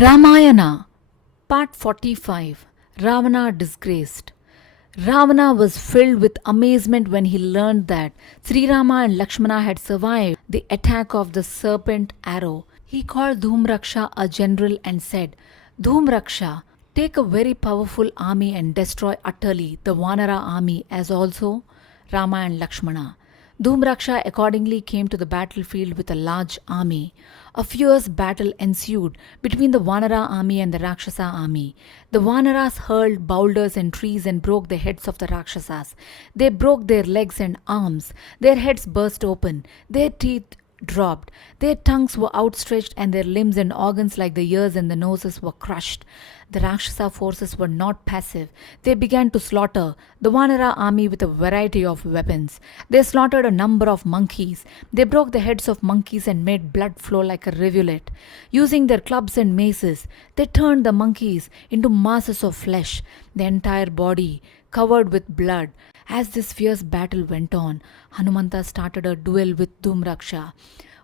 Ramayana, Part 45, Ravana disgraced. Ravana was filled with amazement when he learned that Sri Rama and Lakshmana had survived the attack of the serpent arrow. He called Dhumraksha a general and said, Dhumraksha, take a very powerful army and destroy utterly the Vanara army as also Rama and Lakshmana. Dhumraksha accordingly came to the battlefield with a large army. A fierce battle ensued between the Vanara army and the Rakshasa army. The Vanaras hurled boulders and trees and broke the heads of the Rakshasas. They broke their legs and arms. Their heads burst open. Their teeth dropped. Their tongues were outstretched and their limbs and organs like the ears and the noses were crushed. The Rakshasa forces were not passive. They began to slaughter the Vanara army with a variety of weapons. They slaughtered a number of monkeys. They broke the heads of monkeys and made blood flow like a rivulet. Using their clubs and maces, they turned the monkeys into masses of flesh, the entire body covered with blood. As this fierce battle went on, Hanumanta started a duel with Dhumraksha.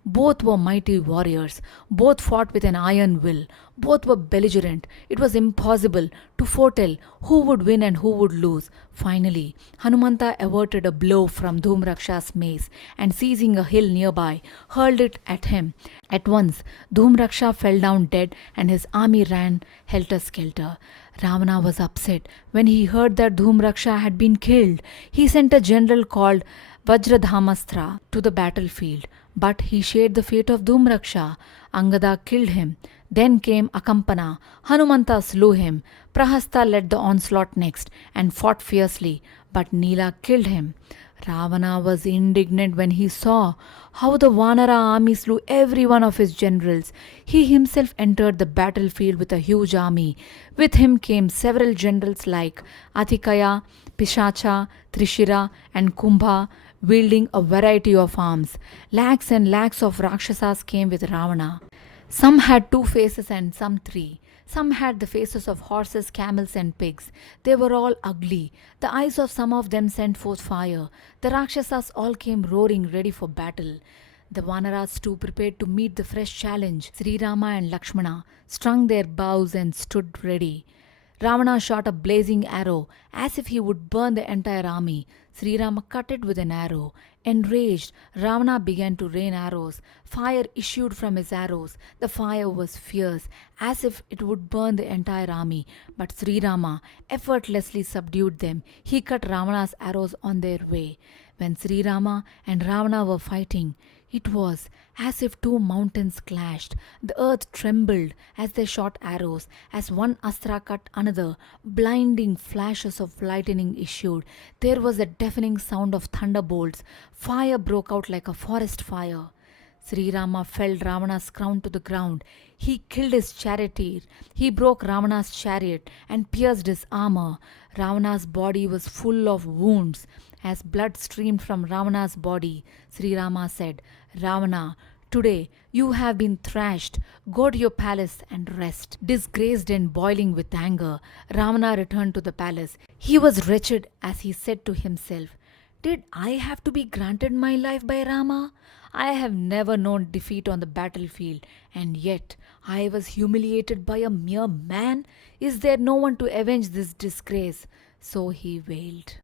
Both were mighty warriors. Both fought with an iron will. Both were belligerent. It was impossible to foretell who would win and who would lose. Finally, Hanumanta averted a blow from Dhumraksha's mace and seizing a hill nearby, hurled it at him. At once, Dhumraksha fell down dead and his army ran helter-skelter. Ravana was upset when he heard that Dhumraksha had been killed. He sent a general called Vajradhamastra to the battlefield, but he shared the fate of Dhumraksha. Angada killed him. Then came Akampana. Hanumanta slew him. Prahasta led the onslaught next and fought fiercely, but Nila killed him. Ravana was indignant when he saw how the Vanara army slew every one of his generals. He himself entered the battlefield with a huge army. With him came several generals like Atikaya, Pishacha, Trishira, and Kumbha, wielding a variety of arms. Lakhs and lakhs of Rakshasas came with Ravana. Some had 2 faces and some 3. Some had the faces of horses, camels, and pigs. They were all ugly. The eyes of some of them sent forth fire. The Rakshasas all came roaring, ready for battle. The Vanaras too prepared to meet the fresh challenge. Sri Rama and Lakshmana strung their bows and stood ready. Ravana shot a blazing arrow as if he would burn the entire army. Sri Rama cut it with an arrow. Enraged, Ravana began to rain arrows. Fire issued from his arrows. The fire was fierce, as if it would burn the entire army. But Sri Rama effortlessly subdued them. He cut Ravana's arrows on their way. When Sri Rama and Ravana were fighting, it was as if 2 mountains clashed. The earth trembled as they shot arrows. As one astra cut another, blinding flashes of lightning issued. There was a deafening sound of thunderbolts. Fire broke out like a forest fire. Sri Rama felled Ravana's crown to the ground. He killed his charioteer. He broke Ravana's chariot and pierced his armor. Ravana's body was full of wounds. As blood streamed from Ravana's body, Sri Rama said, Ravana, today you have been thrashed. Go to your palace and rest. Disgraced and boiling with anger, Ravana returned to the palace. He was wretched as he said to himself, did I have to be granted my life by Rama? I have never known defeat on the battlefield, and yet I was humiliated by a mere man. Is there no one to avenge this disgrace? So he wailed.